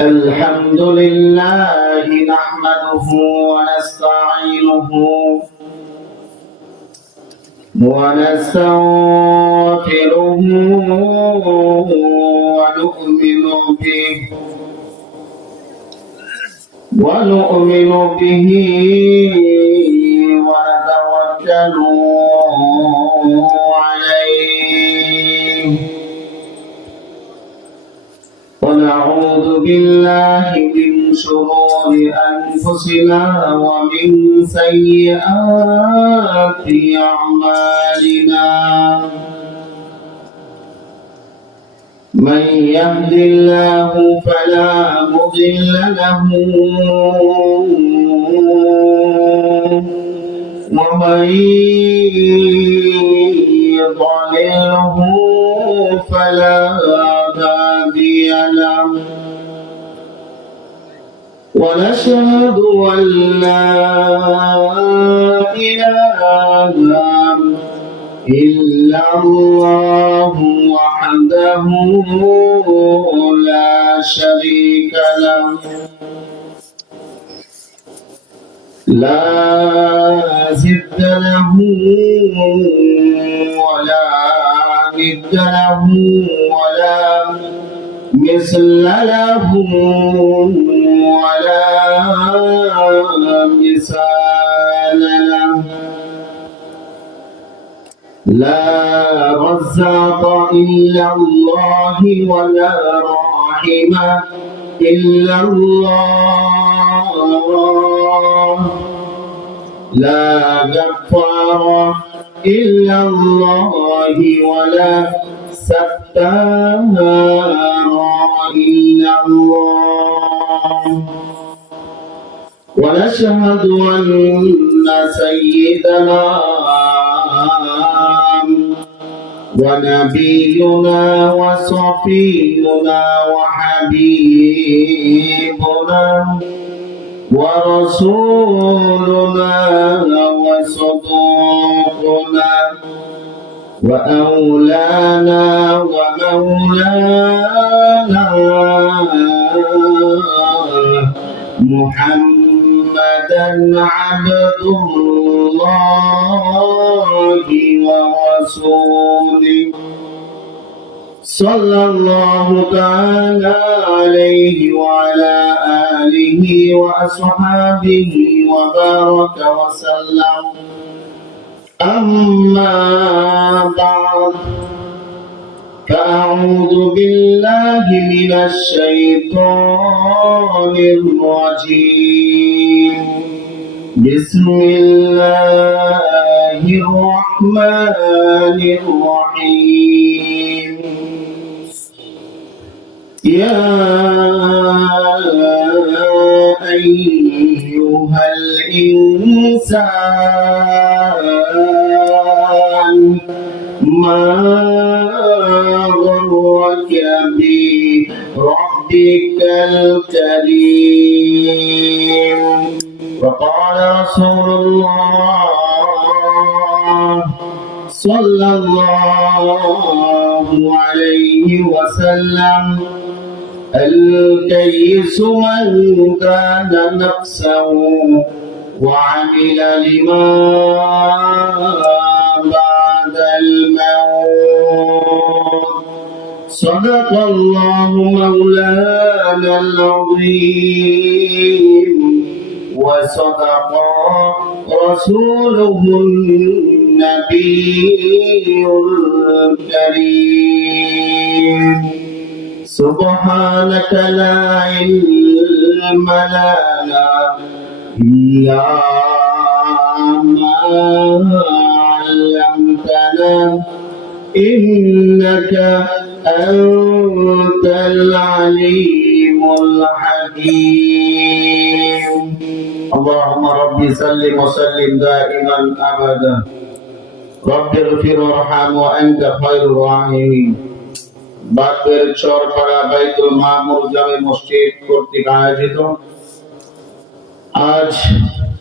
الحمد لله نحمده ونستعينه ونستغفره ونؤمن به ونتوكل عليه ونعوذ بالله من شرور أنفسنا ومن سيئات أعمالنا من يهد الله فلا مضل له ومن يضلله فلا هادي له ونشهد أن لا إله إلا الله وحده لا شريك له لا ضد له ولا ند له ولا مثل له ولا مثال له لا رزاق إلا الله ولا راحم إلا الله لا غفار إلا الله ولا ستار إلا الله ونشهد أن سيدنا ونبينا وصفينا وحبيبنا ورسولنا وصديقنا وأولانا ومولانا محمدا عبد الله ورسوله صلى الله تعالى عليه وعلى آله وأصحابه وبارك وسلم أما بعد فأعوذ بالله من الشيطان الرجيم بسم الله الرحمن الرحيم يا أيها الإنسان ما غرك بربك الكريم وقال رسول الله صلى الله عليه وسلم الكيس من كان نفسه وعمل لما بعد الموت صدق الله مولانا العظيم وصدق رسوله النبي الكريم سبحانك لا علم لنا إلا ما علمتنا إنك أنت العليم الحكيم اللهم ربي سلم وسلم دائما أبدا رب اغفر وارحم وأنت خير الراحمين বাগের চরপাড়া বাইতুল মামুর জামে মসজিদ কর্তৃক আয়োজিত আজ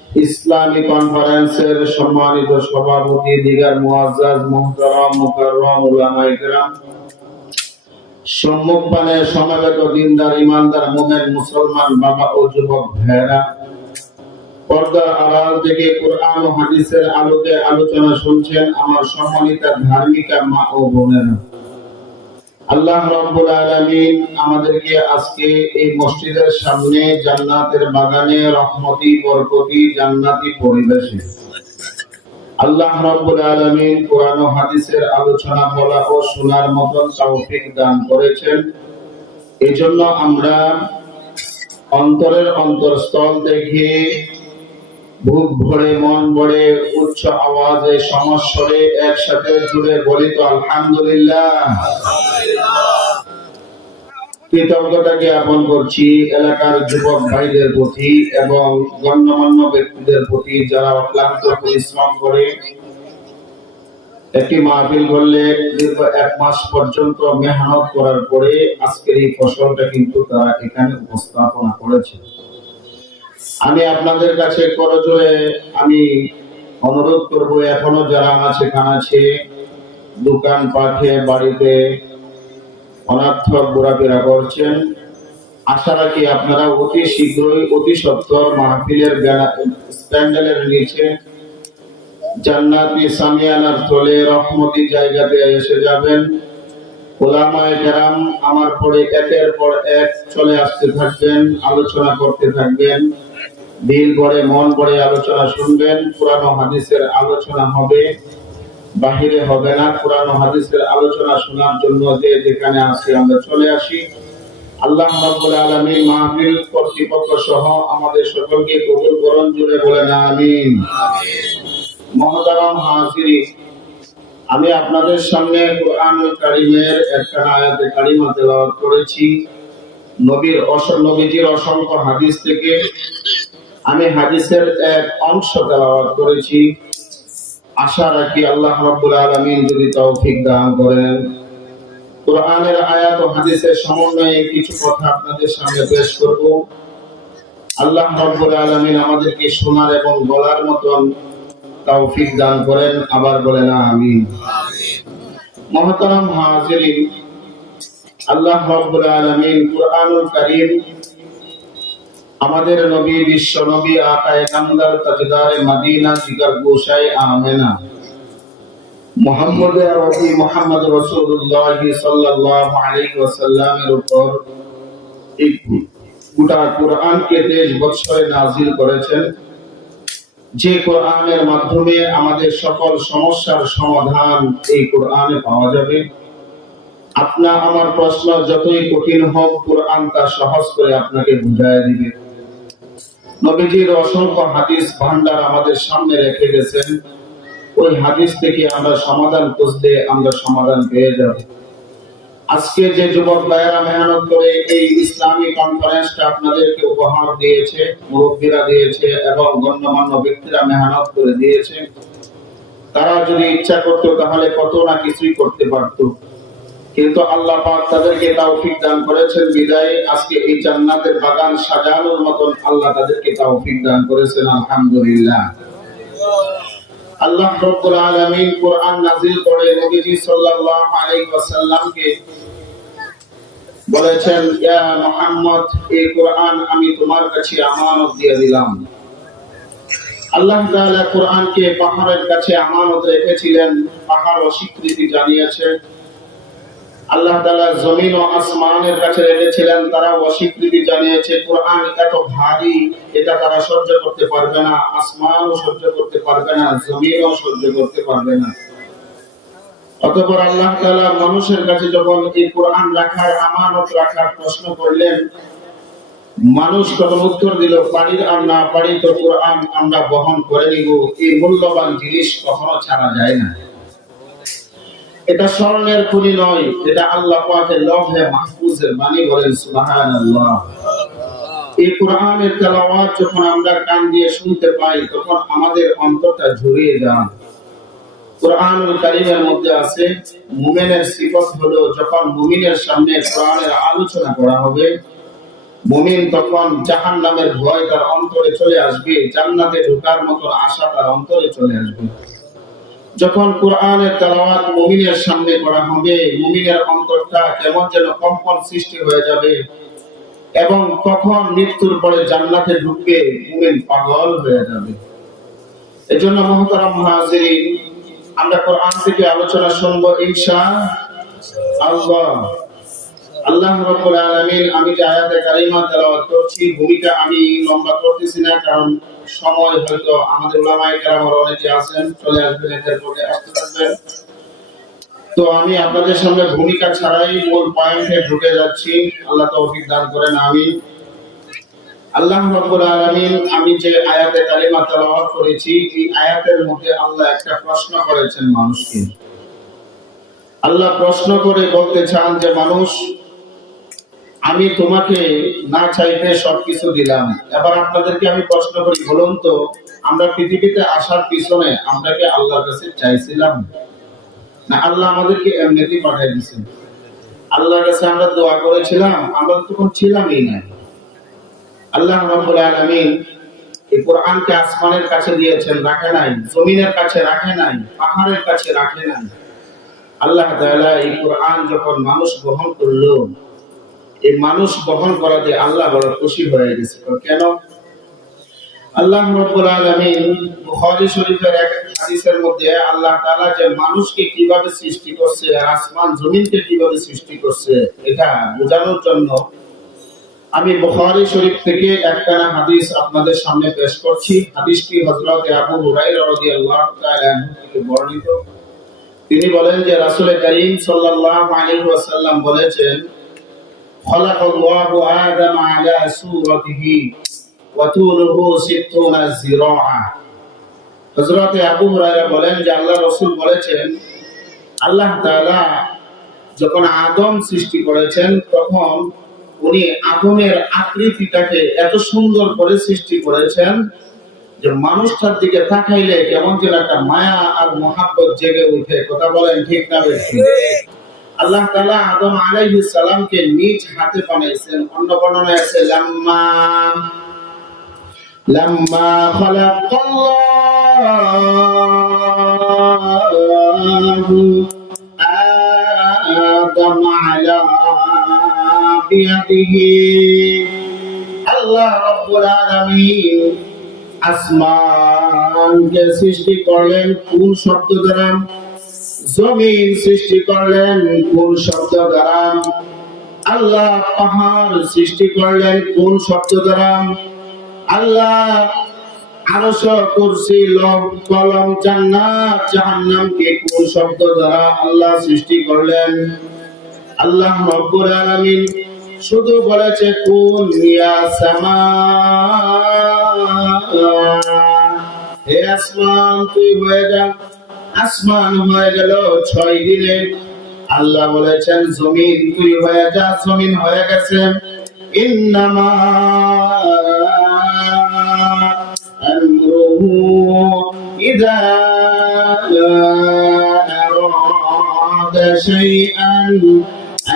ইসলামী কনফারেন্সের সম্মানিত সভাপতি, দিগার মুআজ্জাজ মুহতারাম মুকাররম উলামায়ে কেরাম, সম্মুখপানে সমাবেত দিনদার ইমানদার মুমিন মুসলমান বাবা ও যুবক ভাইয়েরা, পর্দার আড়াল থেকে কোরআন ও হাদিসের আলোকে আলোচনা শুনছেন আমার সম্মানিত ধার্মিকা মা ও বোনেরা, আল্লাহ রাব্বুল আলামিন আমাদেরকে আজকে এই মসজিদের সামনে জান্নাতের বাগানে রহমতি বরকতি জান্নাতি পরিবেশে আল্লাহ রাব্বুল আলামিন কোরআন ও হাদিসের আলোচনা বলা ও শোনার মতন তৌফিক দান করেছেন। এজন্য আমরা অন্তরের অন্তরস্থল থেকে বুক ভরে মন ভরে উচ্চ আওয়াজে সমস্বরে একসাথে জুড়ে বলি তো আলহামদুলিল্লাহ। কৃতজ্ঞতা জ্ঞাপন করছি এলাকার যুবক ভাইদের প্রতি এবং গণ্যমান্য ব্যক্তিদের প্রতি যারা অক্লান্ত পরিশ্রম করে একটি মাহফিল করলে দীর্ঘ 1 মাস পর্যন্ত মেহনত করার পরে আজকের এই ফসলটা কিন্তু তারা এখানে উপস্থাপনা করেছে। আমি আপনাদের কাছে করজোড়ে আমি অনুরোধ করব, এখনো যারা আছে দোকান পাঠে বাড়িতে অনার্থক ঘোরাফেরা করছেন, আশা রাখি আপনারা অতি শীঘ্রই অতি সত্বর মাহফিলের স্প্যান্ডেলের নিচে জান্নাতি সামিয়ানার তলে রহমতি জায়গাতে এসে যাবেন। উলামায়ে কেরাম আমার পরে একের পর এক চলে আসতে থাকবেন, আলোচনা করতে থাকবেন, দিল ভরে মন ভরে আলোচনা শুনবেন। কোরআন ও হাদিসের আলোচনা হবে, বাহিরে হবে না। কোরআন ও হাদিসের আলোচনা শোনার জন্য যে যেখানে আসি আমরা চলে আসি। আল্লাহ রাব্বুল আলামিন মাহফিল কর্তৃপক্ষ সহ আমাদের সকলকে কবুল করুন, জুড়ে বলেন আমিন। মুহতারাম হাজিরিন, আমি আপনাদের সামনে কোরআনুল কারীমের একটা আয়াতে কারিমা তেলাওয়াত করেছি। নবীজির অসংখ্য হাদিস থেকে আমি হাদিসের এক অংশ তেলাওয়াত করেছি। আশা রাখি আল্লাহ রাব্বুল আলামিন যদি তৌফিক দান করেন, কোরআনের আয়াত ও হাদিসের সমন্বয়ে কিছু কথা আপনাদের সামনে পেশ করব। আল্লাহ রাব্বুল আলামিন আমাদেরকে শোনার এবং বলার মতন তৌফিক দান করেন, আবার বলেন আমিন। মুহতারাম হাজিরিন, আল্লাহ রাব্বুল আলামিন কোরআনুল কারীম আমাদের নবী, বিশ্ব নবী, আকায়ে নামদার, তাজদারে মদিনা, জিগার গোশায়ে আমেনা মুহাম্মদ আরবি মুহাম্মদ রাসূলুল্লাহ সাল্লাল্লাহু আলাইহি ওয়াসাল্লামের উপর এই গোটা কোরআনকে 23 বছরে নাযিল করেছেন, যে কোরআনের মাধ্যমে আমাদের সকল সমস্যার সমাধান এই কোরআনে পাওয়া যাবে। আপনার আমার প্রশ্ন যতই কঠিন হোক, কোরআন তা সহজ করে আপনাকে বুঝায় দিবে। নবীজির অসংখ্য হাদিস ভান্ডার আমাদের সামনে রেখে গেছেন, ওই হাদিস থেকে আমরা সমাধান খুঁজলে আমরা সমাধান পেয়ে যাব। আজকে যে যুবক ভাইয়েরা মেহনত করে এই ইসলামী কনফারেন্সটা আপনাদেরকে উপহার দিয়েছে, মুরব্বীরা দিয়েছে এবং গণ্যমান্য ব্যক্তিরা মেহনত করে দিয়েছে, তারা যদি ইচ্ছা করতো তাহলে কত না কিছুই করতে পারতো, কিন্তু আল্লাহ পাক তাদেরকে তৌফিক দান করেছেন বিদায় আজকে এই জান্নাতের বাগান সাজানোর মতন আল্লাহ তাদেরকে তৌফিক দান করেছেন। আলহামদুলিল্লাহ। আল্লাহ রাব্বুল আলামিন কোরআন নাযিল করে নবীজি সাল্লাল্লাহু আলাইহি ওয়াসাল্লামকে বলেছেন, ইয়া মুহাম্মদ, এই কোরআন আমি তোমার কাছে আমানত দিয়ে দিলাম। আল্লাহ তাআলা কোরআনকে পাহাড়ের কাছে আমানত রেখেছিলেন, পাহাড় অস্বীকৃতি জানিয়েছে। আল্লাহ তাআলা জমিন ও আসমানের কাছে রেখেছিলেন, তারা অস্বীকৃতি জানিয়েছে। কোরআন এত ভারী, এটা তারা সহ্য করতে পারবে না, আসমানও সহ্য করতে পারবে না, জমিনও সহ্য করতে পারবে না। অতঃপর আল্লাহ তাআলা মানুষের কাছে যখন এই কোরআন রাখার আমানত রাখার প্রশ্ন করলেন, মানুষ তখন উত্তর দিল, পারি আর না পারি তো কোরআন আমরা বহন করে নিব। এই মূল্যবান জিনিস কখনো ছাড়া যায় না। এটা স্মরণের খুনি নয়, এটা আল্লাহ পাকের লৌহে মাহফুজের বাণী, বলেন সুবহানাল্লাহ। এই কোরআনের তেলাওয়াত যখন আমরা কান দিয়ে শুনতে পাই, তখন আমাদের অন্তরটা ঝরিয়ে যায়। কোরআনুল কারীমের মধ্যে আছে মুমিনের সিফত হলো, যখন মুমিনের সামনে কোরআনের আলোচনা করা হবে, মুমিন তখন জাহান্নামের ভয় তার অন্তরে চলে আসবে, জান্নাতে ঢোকার মতো আশা তার অন্তরে চলে আসবে। যখন কোরআনের তেলাওয়াত মুমিনের সামনে করা হবে, মুমিনের অন্তরটা কেমন যেন কম্পন সৃষ্টি হয়ে যাবে, এবং কখন মৃত্যুর পরে জান্নাতে ঢুকবে মুমিন পাগল হয়ে যাবে। এজন্য মুহতারাম হাজিরিন, আমরা কোরআন থেকে আলোচনা শুনবো ইনশাআল্লাহ। আল্লাহ রাব্বুল আলামিন, আমি যে আয়াতে কারিমা তেলাওয়াত করছি, ভূমিকা আমি লম্বা করতেছি না, কারণ সময় হয়তো আমাদের উলামায়ে কেরাম অনেকে আছেন, চলে আসবেন, এদের পরে আসতে থাকবেন। তো আমি আপনাদের সামনে ভূমিকা ছাড়াই মূল পয়েন্টে ঢুকে যাচ্ছি। আল্লাহ তৌফিক দান করেন, আমিন। আল্লাহ রাব্বুল আলামিন, আমি যে আয়াতে কারিমা তেলাওয়াত করেছি, এই আয়াতের মধ্যে আল্লাহ একটা প্রশ্ন করেছেন মানুষকে। আল্লাহ প্রশ্ন করে বলতে চান যে, মানুষ, আমি তোমাকে না চাইতে সবকিছু দিলাম। এবার আপনাদেরকে আমি প্রশ্ন করি, বলুন তো, আমরা পৃথিবীতে আসার পিছনে আমরা কি আল্লাহর কাছে চাইছিলাম, না আল্লাহ আমাদেরকে এমনিতেই পাঠিয়ে দিয়েছেন? আল্লাহর কাছে আমরা দোয়া করেছিলাম? আমরা তখন ছিলামই না। আল্লাহ রাব্বুল আলামিন এই কোরআনকে আসমানের কাছে দিয়েছেন, রাখে নাই। জমিনের কাছে রাখে নাই, পাহাড়ের কাছে রাখে নাই। আল্লাহ তাআলা এই কোরআন যখন মানুষ গ্রহণ করলো, এই মানুষ বহন করাতে আল্লাহ বড় খুশি হয়ে গেছে। কেন? আল্লাহ রাব্বুল আলামিন বুখারী শরীফের এক হাদিসের মধ্যে আল্লাহ তাআলা যে মানুষকে কিভাবে সৃষ্টি করছে আর আসমান জমিনকে কিভাবে সৃষ্টি করছে, এটা বোঝানোর জন্য আমি বুখারী শরীফ থেকে একটা হাদিস আপনাদের সামনে পেশ করছি। হাদিসটি হযরত আবু হুরায়রা রাদিয়াল্লাহু তাআলা আনহু থেকে বর্ণিত। তিনি বলেন যে রাসূল করিম সাল্লাল্লাহু আলাইহি ওয়াসাল্লাম বলেছেন, خلق الله آدم على صورته وطوله 60 ذراعا। হযরত আবু হুরায়রা বলেন যে আল্লাহ রাসূল বলেছেন, আল্লাহ তাআলা যখন আদম সৃষ্টি করেছেন, তখন উনি আদমের আকৃতিটাকে এত সুন্দর করে সৃষ্টি করেছেন যে মানুষটার দিকে তাকাইলে কেমন যেন একটা মায়া আর মহব্বত জেগে ওঠে। কথা বলেন ঠিক না বেশি? আল্লাহ তাআলা আদম আলাইহিস সালামকে নিজ হাতে বানাইছেন। অন্য বর্ণনায় আছে লাম্মা খালাকাল্লাহু আদম আলা বিয়াদিহি। আল্লাহ রাব্বুল আলামিন আসমানকে সৃষ্টি করলেন কোন শব্দ দ্বারা? জমিন সৃষ্টি করলেন কোন শব্দ দ্বারা? আল্লাহ পাহাড় সৃষ্টি করলেন কোন শব্দ দ্বারা? আল্লাহ আরশ, কুরসি, লৌহ, কলম, জান্নাত, জাহান্নামকে কোন শব্দ দ্বারা আল্লাহ সৃষ্টি করলেন? আল্লাহ রাব্বুল আলামিন শুধু বলেছে কুন ইয়া সামা, হে আসমান তুই হয়ে যা। আসমান হয়ে গেল 6 দিনে। আল্লাহ বলেছেন জমিন তুই হয়ে যা, জমিন হয়ে গেছে। ইন্নামা আমরুহু ইযা আরাদা শাইআন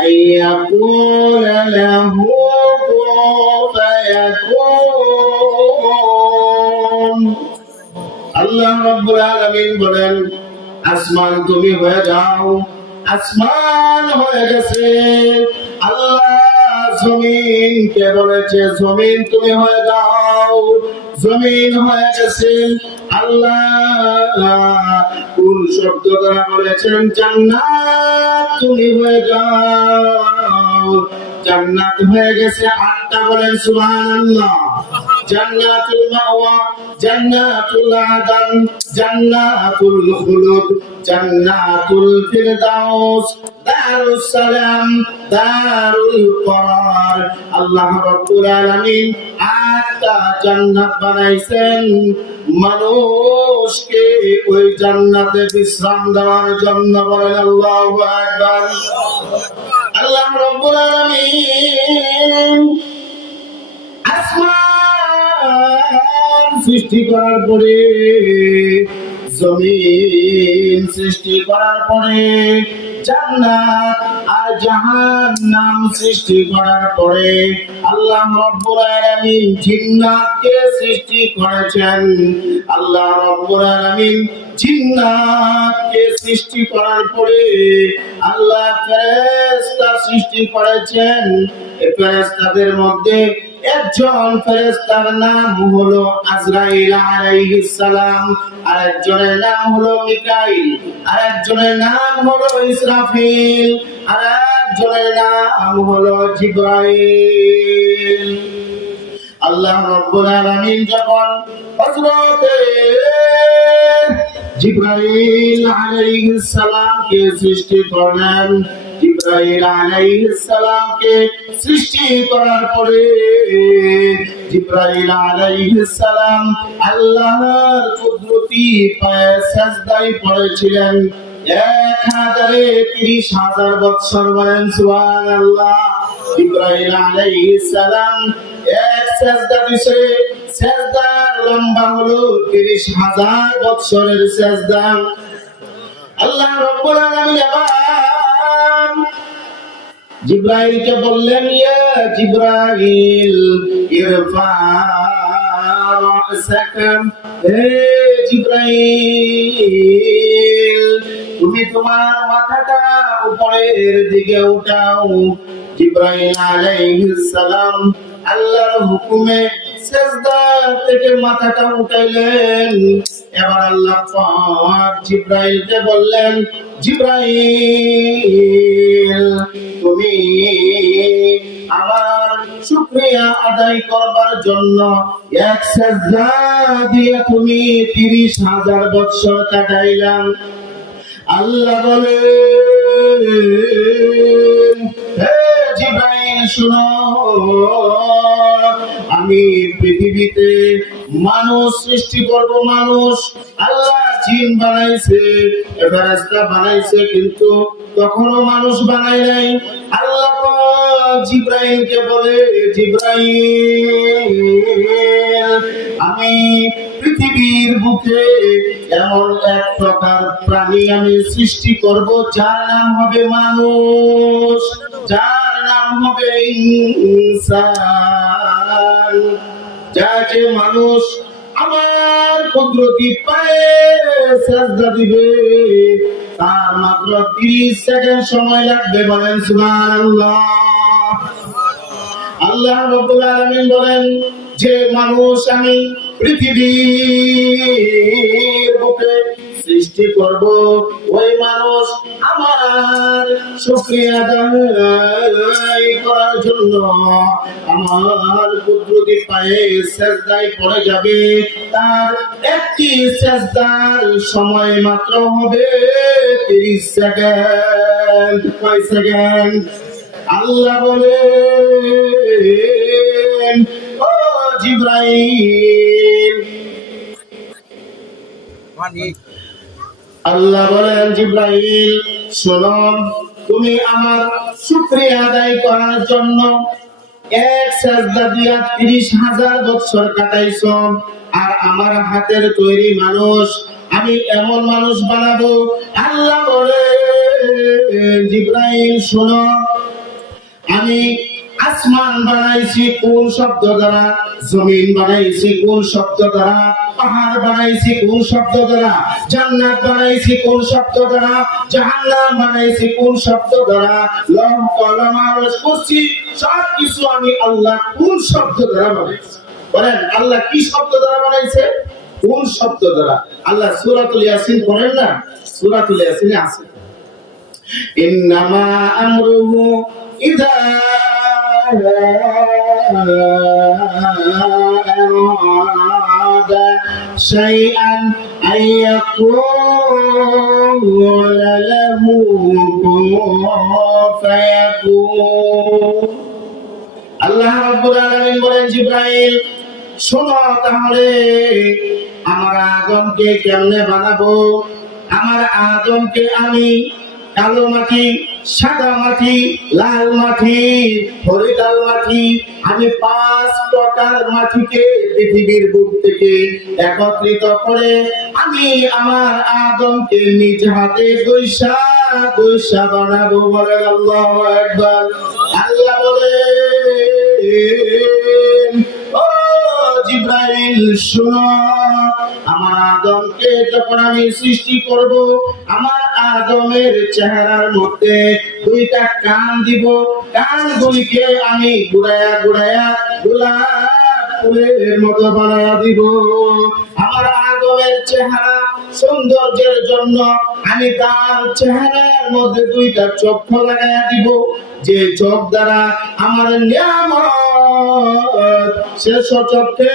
আইয়াকুলা লাহু কুন ফায়াকুন। আল্লাহ রাব্বুল আলামিন বলেন, আসমান তুমি হয়ে যাও। আসমান হয়ে গেছে। আল্লাহ জমিনকে বলেছে জমিন তুমি হয়ে যাও। জমিন হয়ে গেছে। আল্লাহ কোন শব্দ দ্বারা বলেছেন? জান্নাত তুমি হয়ে যাও। জান্নাত হয়ে গেছে 8টা, বলেন সুবহানাল্লাহ। জান্নাতুল মাওয়া, জান্নাতুল আদন, জান্নাতুল খুলুদ, জান্নাতুল ফিরদাউস, দারুস সালাম, দারুল করার। আল্লাহ রাব্বুল আলামিন 8টা জান্নাত বানাইছেন মানুষকে ওই জান্নাতে বিশ্রাম দেওয়ার জন্য। বলেন আল্লাহু আকবার। আল্লাহ রাব্বুল আলামিন আসমান সৃষ্টি করার পরে জমিন সৃষ্টি করার পরে, জান্নাত আর জাহান্নাম সৃষ্টি করার পরে আল্লাহ রাব্বুল আলামিন জিন্নাতকে সৃষ্টি করেছেন। আল্লাহ রাব্বুল আলামিন জিন্নাতকে সৃষ্টি করার পরে আল্লাহ ফেরেশতা সৃষ্টি করেছেন। এই ফেরেশতাদের মধ্যে একজন ফেরেশতার নাম হলো আজরাইল আলাইহিস সালাম, আরেকজনের নাম হলো মিকাইল, আরেকজনের নাম হলো ইসরাফিল, আরেকজনের নাম হলো জিবরাইল। আল্লাহ রাব্বুল আলামিন যখন হযরত জিবরাইল আলাইহিস সালামকে সৃষ্টি করলেন, জিবরাইল আলাইহিস সালামকে সৃষ্টি করার পরে জিবরাইল আলাইহিস সালাম আল্লাহর কুদরতি পায়ে সিজদায় পড়েছিলেন 1030,000 বছর। বলেন সুবহানাল্লাহ। জিবরাইল আলাইহিস সালাম এক সিজদা দিছে, সিজদার লম্বা হলো 30,000 বছরের সিজদা। আল্লাহ রাব্বুল আলামিন জিবরাইলকে বললেন, ইয়া জিবরাইল ইরফা রাসাকা, হে জিবরাইল তুমি তোমার মাথাটা উপরের দিকে উঠাও। জিবরাইল আলাইহিস সালাম আল্লাহর হুকুমে সিজদা থেকে মাথাটা উঠাইলেন। এবার আল্লাহ পাক জিবরাইলকে বললেন, জিবরাইল তুমি আমার শুকরিয়া আদায় করবার জন্য এক সিজদা দিয়ে তুমি 30,000 বছর কাটাইলাম। আল্লাহ বলেন, হে জিবরাইল শুনো, আমি পৃথিবীতে মানুষ সৃষ্টি করব। মানুষ আল্লাহ জিন বানাইছে, ফেরেশতা বানাইছে, কিন্তু তখনও মানুষ বানাই নাই। আল্লাহ জিবরাইলকে বলে, জিবরাইল আমি পৃথিবীর বুকে এমন এক প্রকার প্রাণী আমি সৃষ্টি করব যার নাম হবে মানুষ, যার নাম হবে ইনসান। যা যে মানুষ আমার কুদরতি পায়ে সিজদা দিবে তার মাত্র 30 সেকেন্ড সময় লাগবে। বলেন সুবহানাল্লাহ। আল্লাহ রাব্বুল আলামিন বলেন যে মানুষ আমি পৃথিবীর বুকে সৃষ্টি করব, ওই মানুষ আমার শুকরিয়া আদায় করার জন্য আমার কুদরতি পায়ে সিজদায় পড়ে যাবে। তার একটি সিজদার সময় মাত্র হবে 30 সেকেন্ড। কয় সেকেন্ড? আল্লাহ বলেন, ও জিবরাইল, আল্লাহ বলেন জিবরাইল শোনো, তুমি আমার শুকরিয়া আদায় করার জন্য এক সিজদা দিয়া 30,000 বছর কাটাইছো, আর আমার হাতের তৈরি মানুষ আমি এমন মানুষ বানাবো। আল্লাহ বলেন জিবরাইল শোনো, আমি আসমান বানাইছি কোন শব্দ দ্বারা, জমিন বানাইছি কোন শব্দ দ্বারা, পাহাড় বানাইছি কোন শব্দ দ্বারা, জান্নাত বানাইছি কোন শব্দ দ্বারা, জাহান্নাম বানাইছি কোন শব্দ দ্বারা, লৌহ কলম আরশ কুরসি সব কিছু আমি আল্লাহ কোন শব্দ দ্বারা বানাইছি। বলেন আল্লাহ কি শব্দ দ্বারা বানাইছে? কোন শব্দ দ্বারা? আল্লাহ সূরাতুল ইয়াসিন পড়েন না? সূরাতুল ইয়াসিনে আছে, ইন্নামা আমরুহু ইযা আরাদা শাইআন আইয়াকুলা লাহু কুন ফায়াকুন। আল্লাহ রাব্বুল আলামিন বলেন জিবরাইল শোনো, তাহলে আমার আদমকে কেমনে বানাবো? আমার আদমকে আমি কালো মাটি সাদা মাটি, লাল মাটি, হরিদাল মাটি, আমি 5 প্রকার মাটিকে পৃথিবীর বুক থেকে একত্রিত করে আমি আমার আদমকে নিজ হাতে গৈসা গৈসা বানাবো। বলেন আল্লাহু আকবার। আল্লাহ বলেন, ও জিবরাইল শুনো, আমার আদমকে যখন আমি সৃষ্টি করব, আমার আদমের চেহারার মধ্যে 2টা কান দিব, কানগুলিকে আমি ঘুরায়া ঘুরায়া গোলাপ ফুলের মতো বানায়া দিব। আমার আদমের চেহারা সৌন্দর্যের জন্য আমি তার চেহারার মধ্যে 2টা চক্ষু লাগাইয়া দিব, যে চোখ দ্বারা আমার নিয়ামত সে সচক্ষে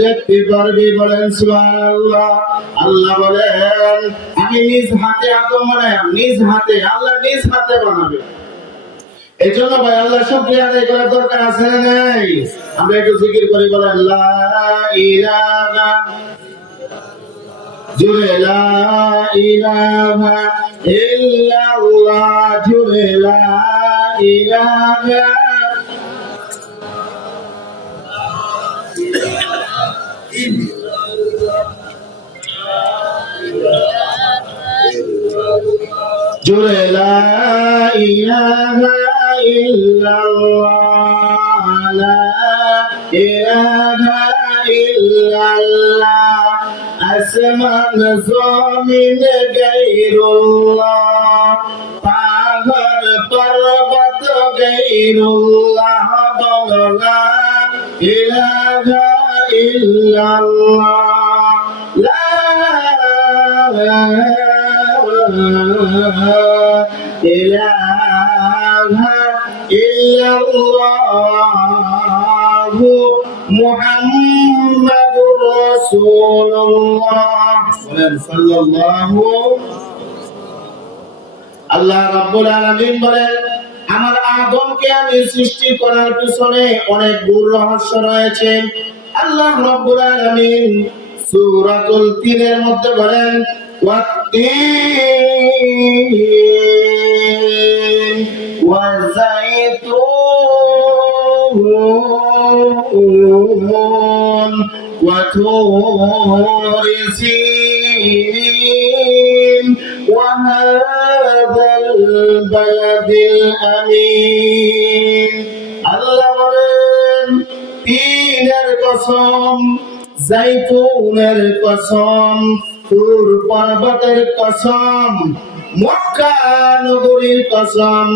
দেখতে পারবে। বলেন সুবহানাল্লাহ। আল্লাহ বলেন, আমি নিজ হাতে আদম বানালাম, নিজ হাতে। আল্লাহ নিজ হাতে বানাবে। এই জন্য ভাই আল্লাহ শুকরিয়া আদায় করার দরকার আছে না নাই? আমরা একটু জিকির করি, বলেন লা ইলাহা জুড়ে লা ইলাহা ইল্লাল্লাহ, জুড়ে লা ইলাহা জুড়ে লা ইলাহা ইল্লাল্লাহ, লা ইলাহা ইল্লাল্লাহ, আসমান জমিন গায়রুল্লাহ, পাহাড় পর্বত গায়রুল্লাহ, বলো লা ইলাহা ইল্লাল্লাহ, লা ইলাহা ইল্লাল্লাহ মুহাম্মাদুর রাসূলুল্লাহ। বলেন সাল্লাল্লাহু। আল্লাহ রাব্বুল আলামিন বলেন, আমার আদমকে আমি সৃষ্টি করার পিছনে অনেক গূঢ় রহস্য রয়েছে। আল্লাহ রাব্বুল আলামিন সূরাতুল তিনের মধ্যে বলেন, ওয়াত্তিন ওয়াযাইতুন ওয়াতুরি সিনিন ওয়াহাদাল বালাদিল আমিন। আল্লাহ বলেন, তিনের কসম, জাইতুনের কসম, তুর পর্বতের কসম, মক্কা নগরীর কসম,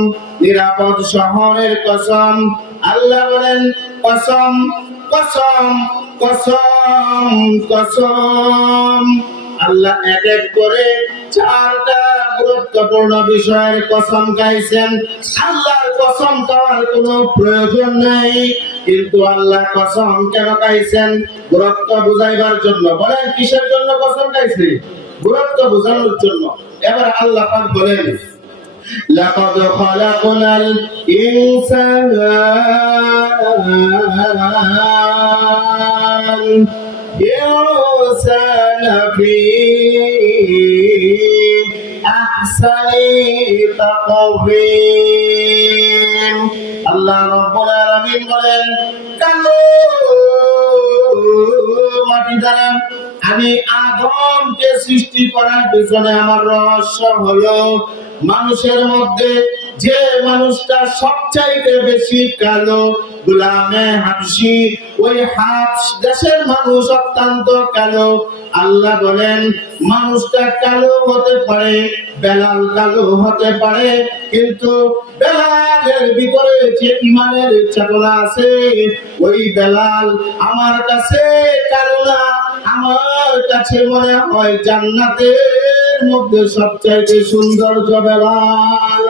নিরাপদ শহরের কসম। আল্লাহ বলেন, কসম কসম কসম কসম। আল্লাহ এক এক করে 4টা গুরুত্বপূর্ণ বিষয়ের কসম খাইছেন। আল্লাহর কসম খাওয়ার কোনো প্রয়োজন নেই, কিন্তু আল্লাহ কসম কেন খাইছেন? গুরুত্ব বুঝাইবার জন্য। বলেন, কিসের জন্য কসম খাইছে? গুরুত্ব বোঝানোর জন্য। এবার আল্লাহ পাক বলেন, লাকাদ খালাকনাল ইনসানা ফি আহসানি তাকওয়িম। আল্লাহ রাব্বুল আলামিন বলেন, কালো মাটি দ্বারা আমি আদমকে সৃষ্টি করার পিছনে আমার রহস্য হলো, মানুষের মধ্যে যে মানুষটা সবচাইতে বেশি কালো, গোলামে হাবশী, ওই হাবশ দেশের মানুষ অত্যন্ত কালো। আল্লাহ বলেন, মানুষটা কালো হতে পারে, বেলাল কালো হতে পারে, কিন্তু বেলালের ভিতরে যে ঈমানের চেতনা আছে, ওই বেলাল আমার কাছে কালো না, আমার কাছে মনে হয় জান্নাতের মধ্যে সবচাইতে সৌন্দর্য বেলাল।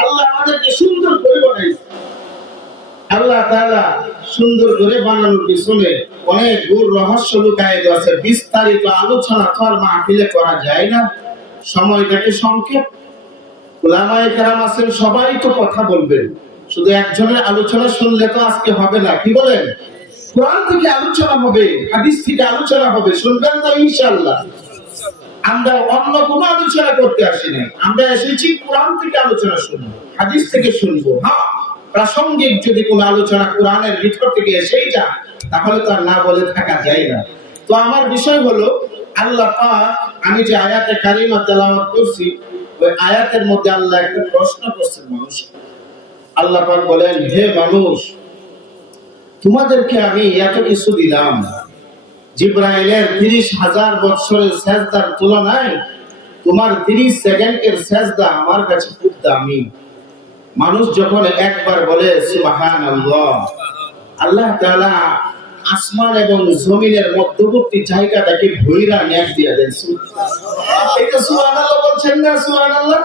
আল্লাহ আমাদেরকে সুন্দর করে বানাইছে। আল্লাহ তাআলা সুন্দর করে বানানোর পিছনে অনেক গূঢ় রহস্য লুকায়িত আছে। বিস্তারিত আলোচনা তো আর মাহফিলে করা যায় না, সময়টাকে সংক্ষেপ। উলামায়ে কেরাম আছেন, সবাই তো কথা বলবেন, শুধু একজনের আলোচনা শুনলে তো আজকে হবে না। কি বলেন? কোরআন থেকে আলোচনা হবে, হাদিস থেকে আলোচনা হবে, শুনবেন তো ইনশাআল্লাহ। আমরা অন্য কোনো আলোচনা করতে আসি নাই, আমরা এসেছি কোরআন থেকে আলোচনা শুনবো, হাদিস থেকে শুনবো। হ্যাঁ, প্রাসঙ্গিক যদি কোনো আলোচনা কোরআনের ভিতর থেকে এসেই যায় তাহলে তো আর না বলে থাকা যায় না। তো আমার বিষয় হলো আল্লাহ পাক, আমি যে আয়াতে কারিমা তেলাওয়াত করছি ওই আয়াতের মধ্যে আল্লাহ একটা প্রশ্ন করছেন মানুষ। আল্লাহ পাক বলেন, হে মানুষ, তোমাদেরকে আমি এত কিছু দিলাম, জিবরাইলের 30,000 বছরের সেজদার তুলনায় তোমার 30 সেকেন্ডের সেজদা আমার কাছে খুব দামি। মানুষ যখন একবার বলে সুবহানাল্লাহ, আল্লাহ তাআলা আসমান এবং জমিনের মধ্যবর্তী জায়গাটাকে ভৈরা নেক দিয়ে দেন। এটা সুবহানাল্লাহ বলছেন না? সুবহানাল্লাহ।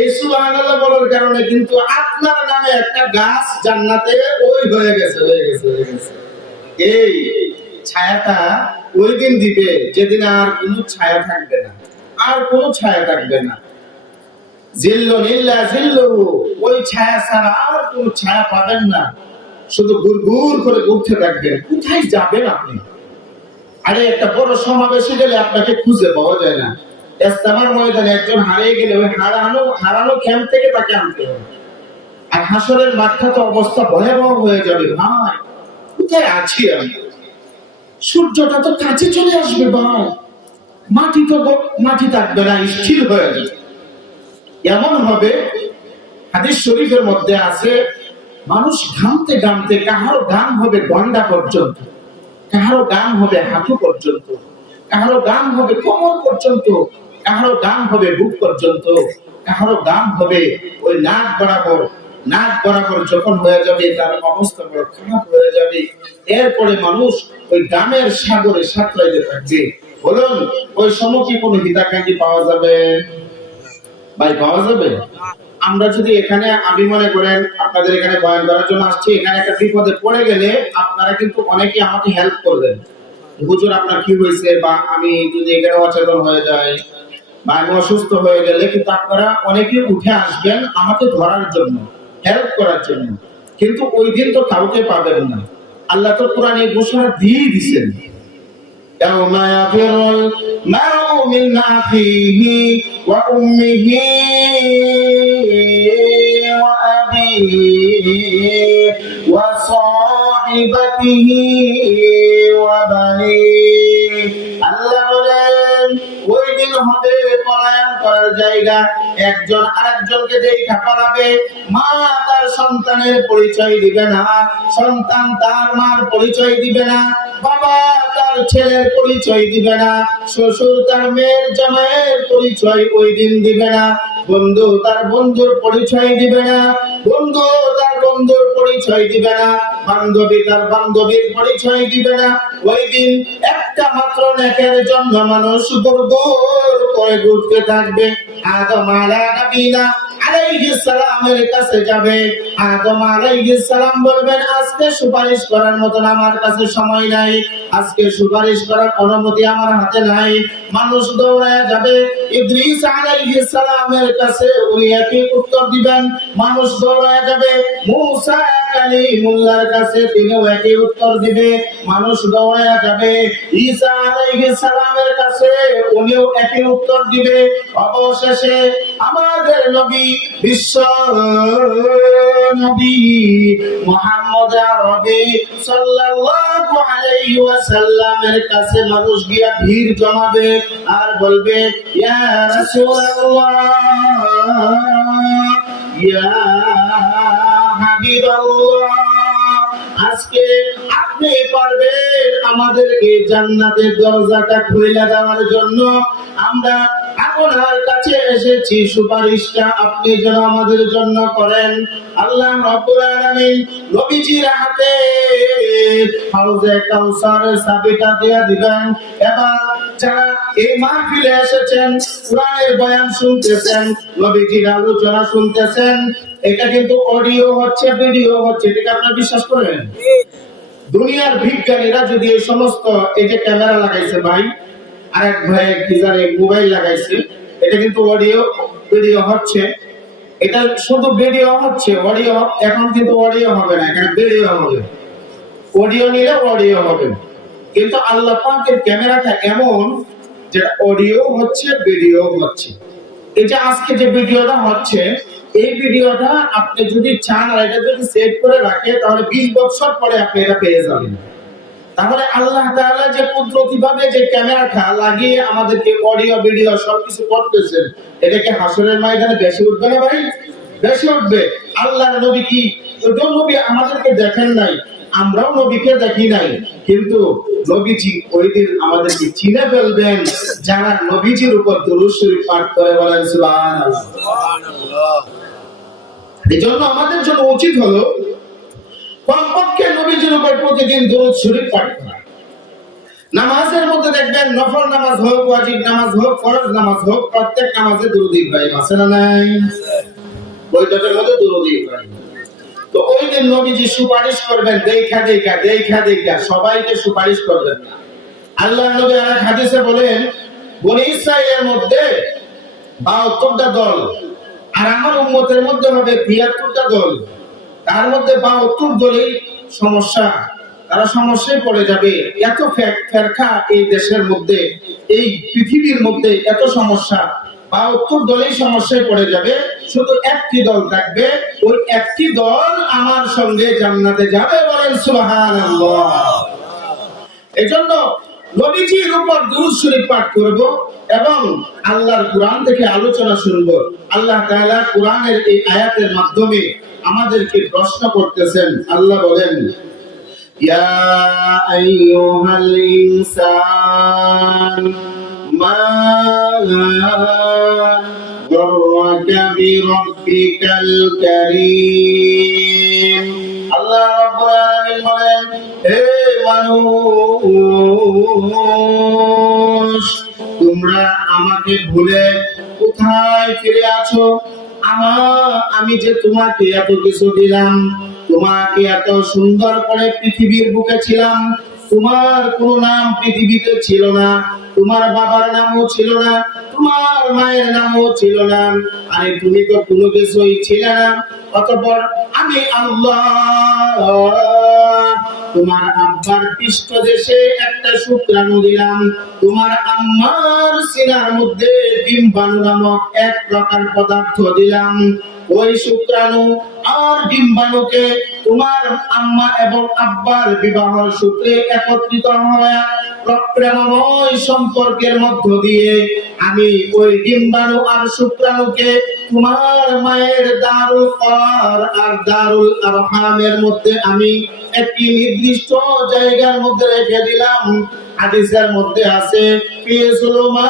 এই সুবহানাল্লাহ বলার কারণে কিন্তু আপনার নামে একটা গাছ জান্নাতে ওই হয়ে গেছে। এই ছায়াটা ওই দিন দিবে যেদিন আর কোনো ছায়া থাকবে না, আর কোনো ছায়া থাকবে না। জিল্লুন ইল্লা জিল্লুহু, ওই ছায়া ছাড়া আর কোনো ছায়া পাবেন না, শুধু ঘুরঘুর করে ঘুরতে থাকবেন। কোথায় যাবেন আপনি? আরে একটা বড় সমাবেশে গেলে আপনাকে খুঁজে পাওয়া যায় না। ইস্তেমার ময়দানে একজন হারিয়ে গেলে ওই হারানো ক্যাম্প থেকে তাকে আনতে হবে। আর হাসরের মাঠটা তো অবস্থা ভয়াবহ হয়ে যাবে। ভাই, কোথায় আছি আমি? সূর্যটা তো কাছে চলে আসবে ভাই, মাটি থাকবে না, স্থির হয়ে যাবে। এমন হবে, হাদিস শরীফের মধ্যে আছে, মানুষ ঘামতে ঘামতে কাহারো গান হবে গন্ডা পর্যন্ত, কাহারো গান হবে হাঁটু পর্যন্ত, কাহারো গান হবে কোমর পর্যন্ত, কাহারো গান হবে বুক পর্যন্ত, কাহারো গান হবে ওই নাক বরাবর যখন হয়ে যাবে তার অবস্থা বড় খারাপ হয়ে যাবে। এরপরে মানুষ ওই গামের সাগরে সাঁতরাইতে থাকবে। বলুন, ওই সময় কি কোনো হিতাকাঙ্ক্ষী পাওয়া যাবে? ভাই, পাওয়া যাবে? আমরা যদি এখানে, আমি মনে করেন আপনাদের এখানে বয়ান করার জন্য আসছি, এখানে একটা বিপদে পড়ে গেলে আপনারা কিন্তু অনেকে আমাকে হেল্প করবেন। হুজুর আপনার কি হয়েছে, বা আমি যদি এখানে অচেতন হয়ে যাই বা আমি অসুস্থ হয়ে গেলে, কিন্তু আপনারা অনেকে উঠে আসবেন আমাকে ধরার জন্য, হেল্প করার জন্য। কিন্তু ওই দিন তো কাউকে পাবেন না। আল্লাহ তো কোরআনে ঘোষণা দিয়ে দিয়েছেন, يوم يفر المرء من أخيه وأمه وأبيه وصاحبته وبنيه। আল্লাহ বলেন, ওই দিন হবে পলায়ন করার জায়গা। একজন আরেকজনকে দেখা পালাবে। মা তার সন্তানের পরিচয় দিবে না, সন্তান তার মার পরিচয় দিবে না, বাবা তার ছেলের পরিচয় দিবে না, শ্বশুর তার মেয়ের জামাইয়ের পরিচয় ওই দিন দিবে না, বন্ধু তার বন্ধুর পরিচয় দিবে না, বন্ধু তার বন্ধুর পরিচয় দিবে না, বান্ধবী তার বান্ধবীর পরিচয় দিবে না। ওই দিন একটা মাত্র নেকের জন্য মানুষ গুড়গুড় করে ঘুরতে থাকবে। আদম আলাইহিস সালামের কাছে যাবে। আদম আলাইহিস সালাম বলবেন, আজকে সুপারিশ করার মতন আমার কাছে সময় নাই, আজকে সুপারিশ করার অনুমতি আমার হাতে নাই। মানুষ দৌড়ায় যাবে ইদ্রিস আলাইহিস সালামের কাছে, উনি একই উত্তর দিবেন। মানুষ দৌড়ায় যাবে মূসা কালিমুল্লাহর কাছে, তিনিও একই উত্তর দিবে। মানুষ দৌড়ায় যাবে ঈসা আলাইহিস সালামের কাছে, উনিও একই উত্তর দিবে। অবশেষে আমাদের নবী, বিশ্ব নবী মুহাম্মদ আরবি সাল্লাল্লাহু আলাইহি ওয়াসাল্লামের কাছে মানুষ গিয়া ভিড় জমাবে আর বলবে, ইয়া রাসূলুল্লাহ, ইয়া হাবিবাল্লাহ, আজকে আপনি পারবেন আমাদেরকে জান্নাতের দরজাটা খুলে দেওয়ার জন্য? আমরা আপনার কাছে এসেছি, সুপারিশটা আপনি যেন আমাদের জন্য করেন। আল্লাহ রাব্বুল আলামিন নবীজির হাতে হাউজে কাউসারের চাবিটা দিয়ে দিবেন। এবার যারা এই মাহফিলে এসেছেন, কোরআনের বয়ান শুনতেছেন, নবীজির আলোচনা শুনতেছেন, এটা কিন্তু অডিও হচ্ছে, ভিডিও হচ্ছে, এটা আপনারা বিশ্বাস করেন? দুনিয়ার বিজ্ঞানীরা যদি এই সমস্ত, এই যে ক্যামেরা লাগাইছে ভাই, আরেক ভাই কি জানে মোবাইল লাগাইছে, এটা কিন্তু অডিও ভিডিও হচ্ছে। এটা শুধু ভিডিও হচ্ছে, অডিও এখন কিন্তু অডিও হবে না, এখানে ভিডিও হবে। অডিও নিলে অডিও হবে। কিন্তু আল্লাহ পাকের ক্যামেরাটা এমন যেটা অডিও হচ্ছে, ভিডিও হচ্ছে। এই যে আজকে যে ভিডিওটা হচ্ছে, এই ভিডিওটা আপনি যদি চান আর এটা যদি সেভ করে রাখে, তাহলে 20 বছর পরে আপনি এটা পেয়ে যাবেন। তাহলে আল্লাহ তাআলা যে কুদরতি ভাবে যে ক্যামেরাটা লাগিয়ে আমাদেরকে অডিও ভিডিও সবকিছু করতেছেন, এটাকে হাসরের ময়দানে বেশি উঠবে না ভাই? বেশি উঠবে। আল্লাহর নবী কি ওই নবী আমাদেরকে দেখেন নাই, আমরাও নবীকে দেখি নাই, কিন্তু নবীজি ওই দিন আমাদেরকে চিনে ফেলবেন যারা নবীজির উপর দুরূদ শরীফ পাঠ করে। বলেন সুবহানাল্লাহ। এজন্য আমাদের জন্য উচিত হলো কমপক্ষে নবীজির উপর প্রতিদিন দুরূদ শরীফ পাঠ করা। নামাজের মধ্যে দেখবেন, নফল নামাজ হোক, ওয়াজিব নামাজ হোক, ফরজ নামাজ হোক, প্রত্যেক নামাজে দুরূদ ইব্রাহিম আছে না নাই? বইটার মধ্যে দুরূদ ইব্রাহিম। তো ওই দিন নবীজি সুপারিশ করবেন, দেখা সবাইকে সুপারিশ করবেন না। আল্লাহর নবী আরেক হাদিসে বলেন, বনী ইসরাইলের মধ্যে 72টা দল, আর আমার উম্মতের মধ্যে হবে 73টা দল। তার মধ্যে 72 দলই সমস্যা, তারা সমস্যায় পড়ে যাবে। এত ফেরকা এই দেশের মধ্যে, এই পৃথিবীর মধ্যে এত সমস্যা, 72 দলই সমস্যায় পড়ে যাবে। শুধু একটি দল থাকবে, ওই একটি দল আমার সঙ্গে জান্নাতে যাবে। বলেন সুবহানাল্লাহ। এজন্য নবীজির উপর দুরূদ শরীফ পাঠ করব এবং আল্লাহর কোরআন থেকে আলোচনা শুনব। আল্লাহ তাআলা কোরআনের এই আয়াতের মাধ্যমে আমাদেরকে প্রশ্ন করতেছেন। আল্লাহ বলেন, ইয়া আইয়ুহাল ইনসান মা গররাকা বিরাব্বিকাল কারীম। আল্লাহ রাব্বুল আলামিন বলেন, হে মানুষ, তোমরা আমাকে ভুলে কোথায় ফিরে আছো? আমি যে তোমাকে এত কিছু দিলাম, তোমাকে এত সুন্দর করে পৃথিবীর বুকে ছিলাম, তোমার কোনো নাম পৃথিবীতে ছিল না, তোমার বাবার নামও ছিল না, তোমার মায়ের নামও ছিল না, আরে তুমি তো কোনো কিছুই ছিলে না। অতঃপর আমি আল্লাহ তোমার আব্বার পৃষ্ঠদেশে একটা শুক্রাণু দিলাম, তোমার আম্মার সিনার মধ্যে ডিম্বাণু নামক এক প্রকার পদার্থ দিলাম। ওই শুক্রাণু আর ডিম্বাণুকে তোমার আম্মা এবং আব্বার বিবাহ সূত্রে একত্রিত হওয়া প্রেমময় সম্পর্কের মধ্য দিয়ে আমি ওই ডিম্বাণু আর শুক্রাণুকে তোমার মায়ের দারুল করার আর দারুল আরহামের মধ্যে আমি একটি নির্দিষ্ট জায়গার মধ্যে রেখে দিলাম। হাদিসের মধ্যে আছে, ফি যুলুমাতিস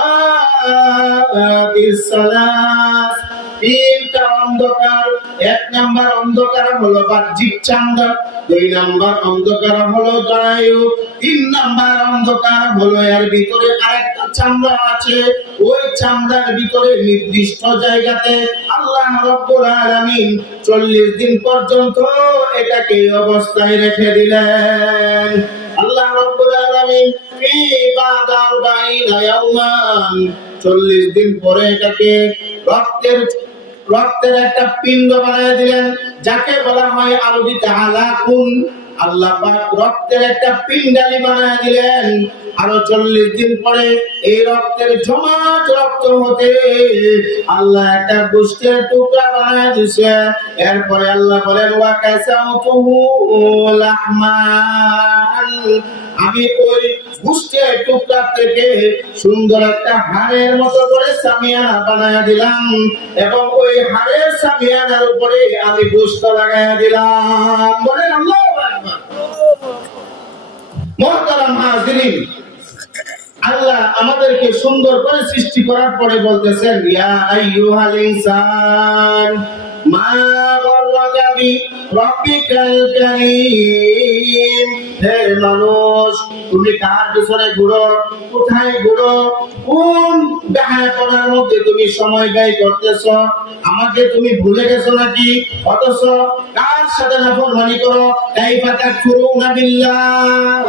সালাস, তিনটা অন্ধকার। এক নাম্বার অন্ধকার হলো বাহ্যিক চামড়া, 2 নাম্বার অন্ধকার হলো জরায়ু, 3 নাম্বার অন্ধকার হলো এর ভিতরে আরেকটা চামড়া আছে। ওই চামড়ার ভিতরে নির্দিষ্ট জায়গাতে আল্লাহ রাব্বুল আলামিন 40 দিন পর্যন্ত এটাকে অবস্থায় রেখে দিলেন। আল্লাহ রাব্বুল আলামিন ফি বাদা 40 ইয়াওমান, 40 দিন পরে এটাকে রক্তের একটা পিণ্ড বানিয়ে দিলেন, যাকে বলা হয় আরবিতে আলাকুন। আল্লাহ পাক রক্তের একটা পিণ্ডালি বানিয়ে দিলেন। আরো 40 দিন পরে এই রক্তের জমাট রক্ত হতে আল্লাহ একটা গোশতের টুকরা বানিয়ে দিয়েছে। এরপরে আল্লাহ বলেন, ওয়া কাসাউতুহু লাহমান, আমি ওই গোশতের টুকরা থেকে সুন্দর একটা হাড়ের মতো করে সামিয়ানা বানায়া দিলাম এবং ওই হাড়ের সামিয়ানার উপরে আমি গোশত লাগায়া দিলাম। বলেন আল্লাহু আকবার। মুহতারাম হাজিরিন, আল্লাহ আমাদেরকে সুন্দর করে সৃষ্টি করার পরে বলতেছেন, ইয়া আইয়ুহাল ইনসান মা গররাকা বিরাব্বিকাল কারীম। হে মানুষ, তুমি কার পিছনে ঘুরো, কোথায় ঘুরো, কোন বেহায়াপনার মধ্যে তুমি সময় ব্যয় করতেছো? আমাকে তুমি ভুলে গেছো নাকি? অথচ কার সাথে নাফরমানি করো? কাইফা তাকফুরুনা বিল্লাহ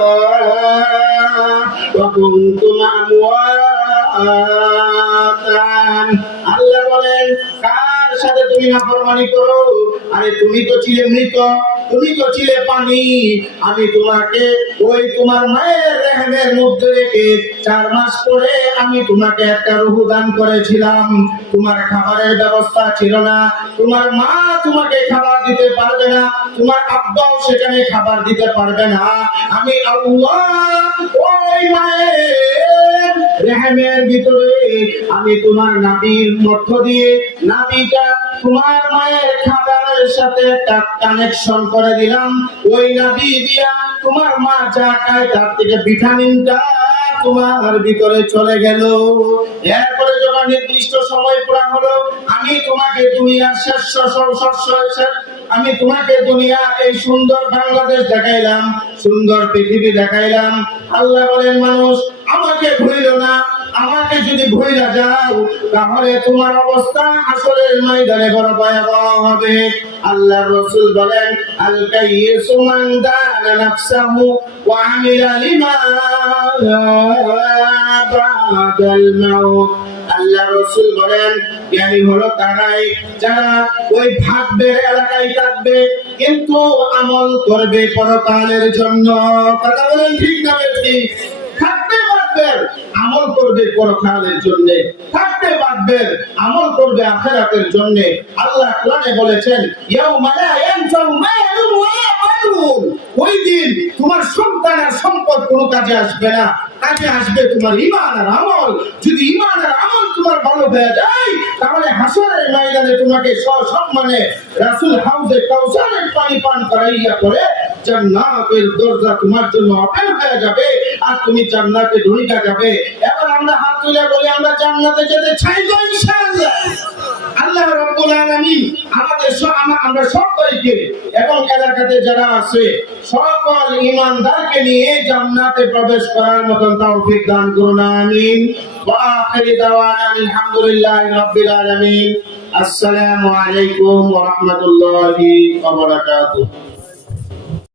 ওয়া কুনতুম আমওয়াত শায়াতান। আল্লাহ বলেন কার সাথে তুমি নাফরমানি করো? আরে তুমি তো ছিলে মৃত, তুমি তো ছিলে পানি। আমি তোমাকে ওই তোমার মায়ের রেহেমের মধ্যে রেখে 4 মাস পরে আমি তোমাকে একটা রূহ দান করেছিলাম। তোমার খাবারের ব্যবস্থা ছিল না, তোমার মা তোমাকে খাবার দিতে পারবে না, তোমার আব্বাও সেখানে খাবার দিতে পারবে না। আমি আল্লাহ ওই মায়ের রেহেমের ভিতরে আমি তোমার নাভির মধ্য দিয়ে নাভিটা তোমার মায়ের খাবারের সাথে একটা কানেকশন করে দিলাম। ওই নাভি দিয়া তোমার মা যা খায় তার থেকে ভিটামিনটা তোমার ভিতরে চলে গেল। এরপরে যখন নির্দিষ্ট সময় পুরা হলো, আমি তোমাকে দুনিয়ার আমি তোমাকে দুনিয়া এই সুন্দর বাংলাদেশ দেখাইলাম, সুন্দর পৃথিবী দেখাইলাম। আল্লাহ বলেন মানুষ আমাকে ভুলিল না, আমাকে যদি ভুইলা যাও তাহলে তোমার অবস্থা আসরের ময়দানে বড় ভয়াবহ হবে। আল্লাহ রাসূল বলেন আল কাইয়িসু মান দানা নাফসাহু ওয়া আমিলা লিমা বাদাল মাউত। আল্লাহ রাসূল বলেন জ্ঞানী হলো তারাই যারা ওই ভাগ্যের এলাকায় থাকবে কিন্তু আমল করবে পরকালের জন্য। কথা বলেন ঠিক না ঠিক? থাকতে পারবেন আমল করবে পরকালের জন্য, থাকতে পারবেন আমল করবে আখিরাতের জন্য। আল্লাহ কোরআনে বলেছেন ইয়াউমা লা ইয়ানফাউ মালুন ওয়ালা বানুন। ওই দিন তোমার সন্তান আর সম্পদ কোনো কাজে আসবে না, কাজে আসবে তোমার ঈমান আর আমল। যদি ঈমান আর আমল তোমার ভালো হয়ে যায় তাহলে হাসরের ময়দানে তোমাকে সসম্মানে রাসূল হাউজে কাউসারের পানি পান করাইয়া করে জান্নাতের দরজা তোমার জন্য ওপেন হয়ে যাবে আর তুমি জান্নাতে ঢুকে যাবে। এবার আমরা হাত তুলে বলি আমরা জান্নাতে যেতে চাই তো ইনশাআল্লাহ। আল্লাহ রাব্বুল আলামিন আমাদের আমরা সবাইকে এবং এলাকাতে যারা আছে সকল ঈমানদারকে নিয়ে জান্নাতে প্রবেশ করার মতন তৌফিক দান করুন, আমিন। ওয়া আখিরু দাওয়ানা আলহামদুলিল্লাহি রাব্বিল আলামিন। আসসালামু আলাইকুম ওয়া রাহমাতুল্লাহি ওয়া বারাকাতুহু।